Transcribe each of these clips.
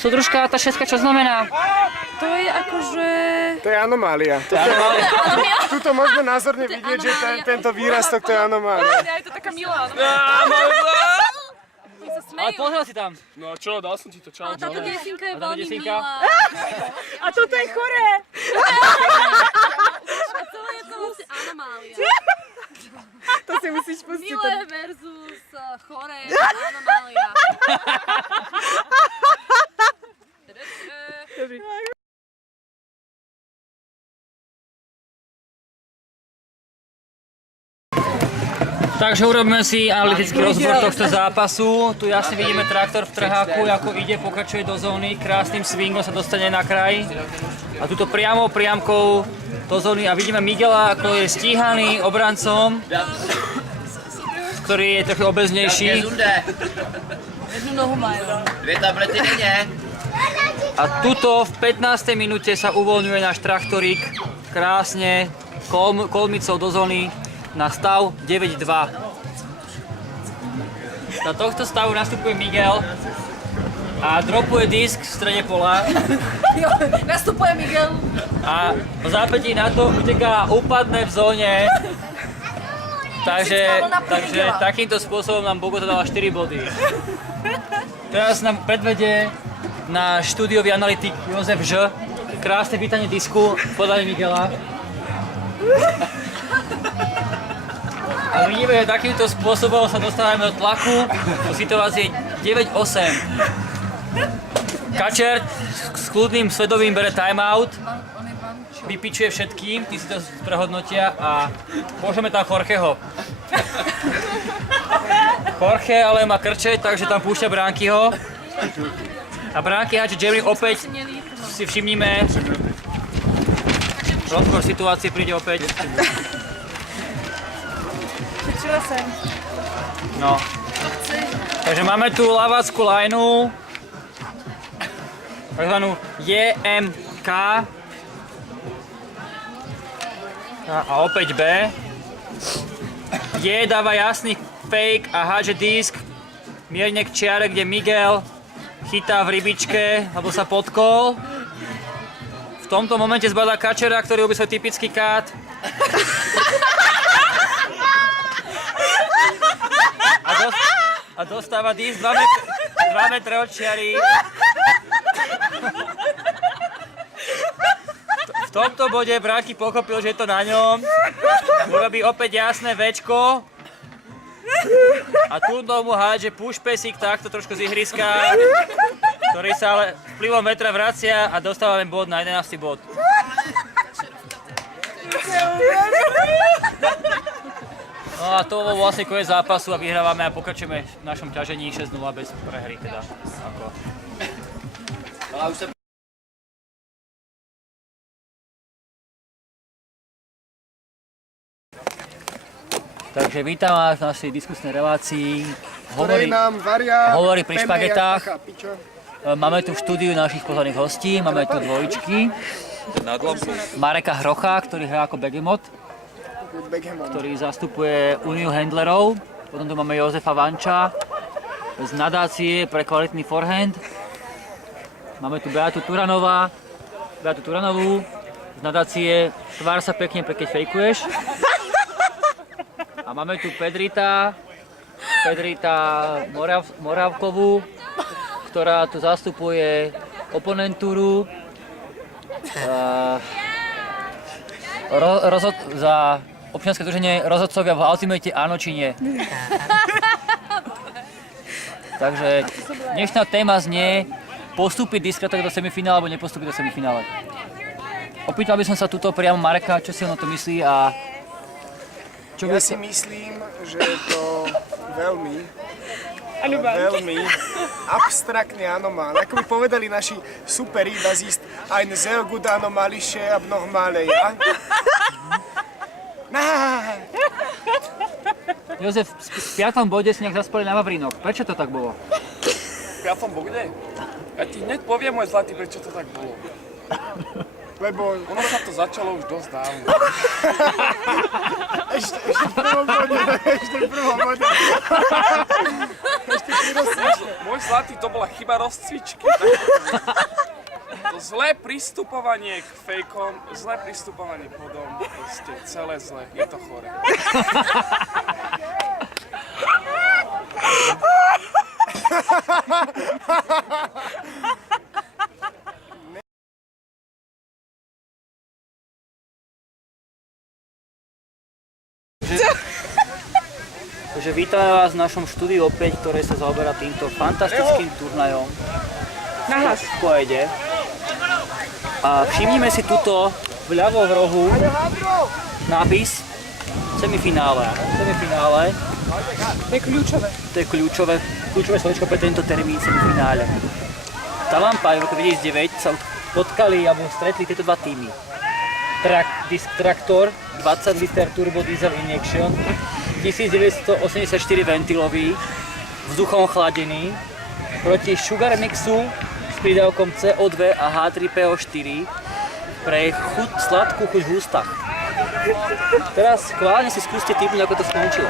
Súdružka, tá šestka čo znamená? To je akože... To je anomália. Tuto môžeme názorne vidieť, že tento výraz tohto je anomália. Ja, je to taká milá anomália. Oni sa Ale smejú. pozrel si tam. No čo, dal som ti to, čau. Ale táto desinka je A táto veľmi desinka? milá. A toto je choré. A celé je to vlastne anomália. To si musíš pustiť. Milé versus choré anomália. Dobrý. Takže urobíme si analytický rozbor tohto zápasu. Tu jasne vidíme traktor v trháku, ako ide, pokračuje do zóny, krásnym swingom sa dostane na kraj. A tuto priamkou do zóny a vidíme Miguela, ako je stíhaný obrancom, ktorý je trochu obeznejší. Jednu nohu majú. Dvě tablety denně. A tuto v 15. minúte sa uvoľňuje náš traktorík krásne kolmicou do zóny na stav 9-2. Do tohto stavu nastupuje Miguel a dropuje disk v strede pola Nastupuje Miguel. a v zápätí na to uteká, upadne v zóne. Takže takýmto spôsobom nám Bogota dala 4 body. Teraz nám predvedie náš štúdiový analytik Jozef Ž. Krásne pýtanie disku podľa Miguela. A vidíme, že takýmto spôsobom sa dostávame do tlaku do situácie 9-8. Kačer s kľudným svedomím bere timeout, vypičuje všetkým, tí si to prehodnotia a môžeme tam Jorgeho. Jorge ale má krče, takže tam púšťa Bránkyho. A Bránky háče Jerry opäť si všimnime. Rozbor situácie príde opäť. No. Takže máme tu lavácku lineu, takzvanú JMK a opäť B. J dáva jasný fake a hádže disk mierne k čiare, kde Miguel chytá v rybičke, alebo sa potkol. V tomto momente zbadá Kačera, ktorý robí svoj typický cut. A dostáva disk 2 metre od čiary. V tomto bode Bránky pochopil, že je to na ňom. Urobí opäť jasné Včko. A tu mu hádže push pesík takto trošku z ihriska, ktorý sa ale vplyvom vetra vracia a dostávame bod na 11. bod. No a to bol vlastne koniec zápasu a vyhrávame a pokračujeme v našom ťažení 6-0 bez prehry teda. Takže vítam vás v našej diskusnej relácii. Hovorí pri špagetách. Máme tu v štúdiu našich pozvaných hostí, máme tu dvojičky. Mareka Hrocha, ktorý hrá ako Begemot, ktorý zastupuje Uniu handlerov. Potom tu máme Jozefa Vanča z nadácie pre kvalitný forehand. Máme tu Beatu Turanovú z nadácie Tvár sa pekne, keď fejkuješ. A máme tu Pedrita Moravkovú, ktorá tu zastupuje oponentúru za občianske združenie rozhodcovia v Ultimate áno či nie. Takže dnešná téma znie postúpiť diskrétne do semifinále alebo nepostúpiť do semifinále. Opýtal by som sa tuto priamo Mareka, čo si on o to myslí a čo by Ja si myslím, že je to veľmi abstraktne anomál. Ako by povedali naši superi, das ist ein sehr gut anomalische abnormale, ja? Jozef, v 5. bode si nejak zaspali na Vavrinok. Prečo to tak bolo? V 5. bode? Ja ti hneď poviem, môj zlatý, prečo to tak bolo. lebo Ono sa to začalo už dosť dávno. ešte v prvom bode. Môj zlatý, to bola chyba rozcvičky. To zlé pristupovanie k fejkom, zlé pristupovanie k bodom, proste celé zlé, je to chore. Takže vítame vás v našom štúdiu opäť, ktoré sa zaoberá týmto fantastickým turnajom. Nahlas. V Koede. A všimnime si tuto vľavo v rohu nápis semifinále. Semifinále. To je kľúčové. To je kľúčové slovičko pre tento termín semifinále. Talampa v roku 2009 sa potkali alebo stretli tieto dva týmy. Disc Traktor 20 liter turbo diesel injection 1984 ventilový, vzduchom chladený proti Sugar Mixu s prídavkom CO2 a H3PO4 pre sladkú chuť v ústach. Teraz schválne si skúste tipnúť, ako to skončilo.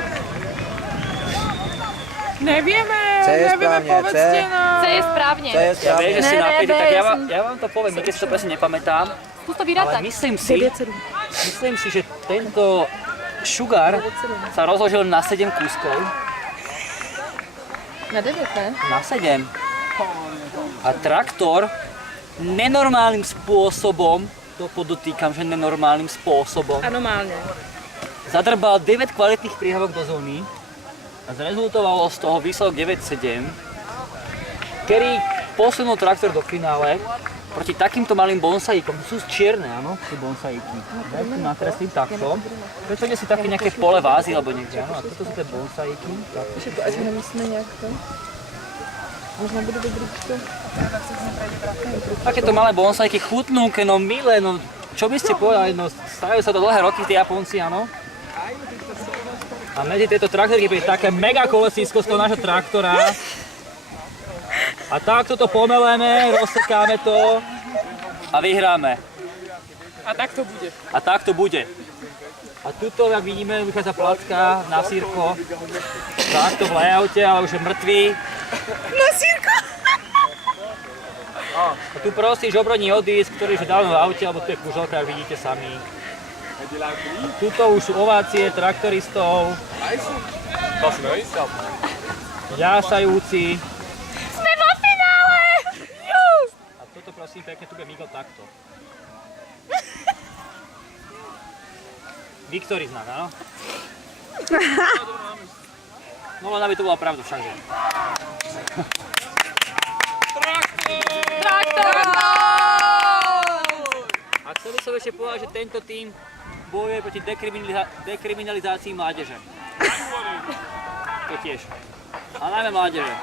Nevieme, C je nevieme, správne, povedzte nám. C je správne. Ja viem, že si Ne, napätí, B, tak ja ja vám to poviem, niekedy si to presne nepamätám. Skús to Ale vyrátať. myslím si, že tento Sugar sa rozložil na 7 kúskov. Na 9, ne? Na 7. A Traktor nenormálnym spôsobom, to podotýkam, že nenormálnym spôsobom, Anomálne. zadrbal 9 kvalitných príhavok do zóny a zrezultovalo z toho výsledok 9-7, ktorý posunul Traktor do finále proti takýmto malým bonsajíkom. Sú čierne, áno, sú bonsajíky. Ja ich tu nakreslím takto. Predstavte si také nejaké pole vázy alebo niekde, áno, a toto sú tie bonsajíky. Ešte to, ať ho nemyslíme nejak to. Možno bude dobrý to. Takéto malé bonsajíky chutnúke, no milé, no čo by ste povedali, no starajú sa to dlhé roky tí Japonci, áno. A medzi tieto traktorky je také mega kolesísko z toho nášho traktora. A takto to pomeleme, rozsekáme to a vyhráme. A tak to bude. A tak to bude. A tuto, jak vidíme, vychádza placka na sírko. Takto v layoute, ale už je mŕtvý. Na sírko! A tu prosíš obrodní odísť, ktorý už je dávno v aute, alebo tu je kuželka, jak vidíte sami. A tuto už sú ovácie traktoristov. Ďásajúci. Sme vo finále! A toto prosím pekne, tu bude Migo takto. Victory znak, áno? No len aby to bola pravda všakže. Traktor! A chcel by som ešte povedať, že tento tím bojuje proti dekriminalizácii mládeže. To tiež. A najmä mládeže.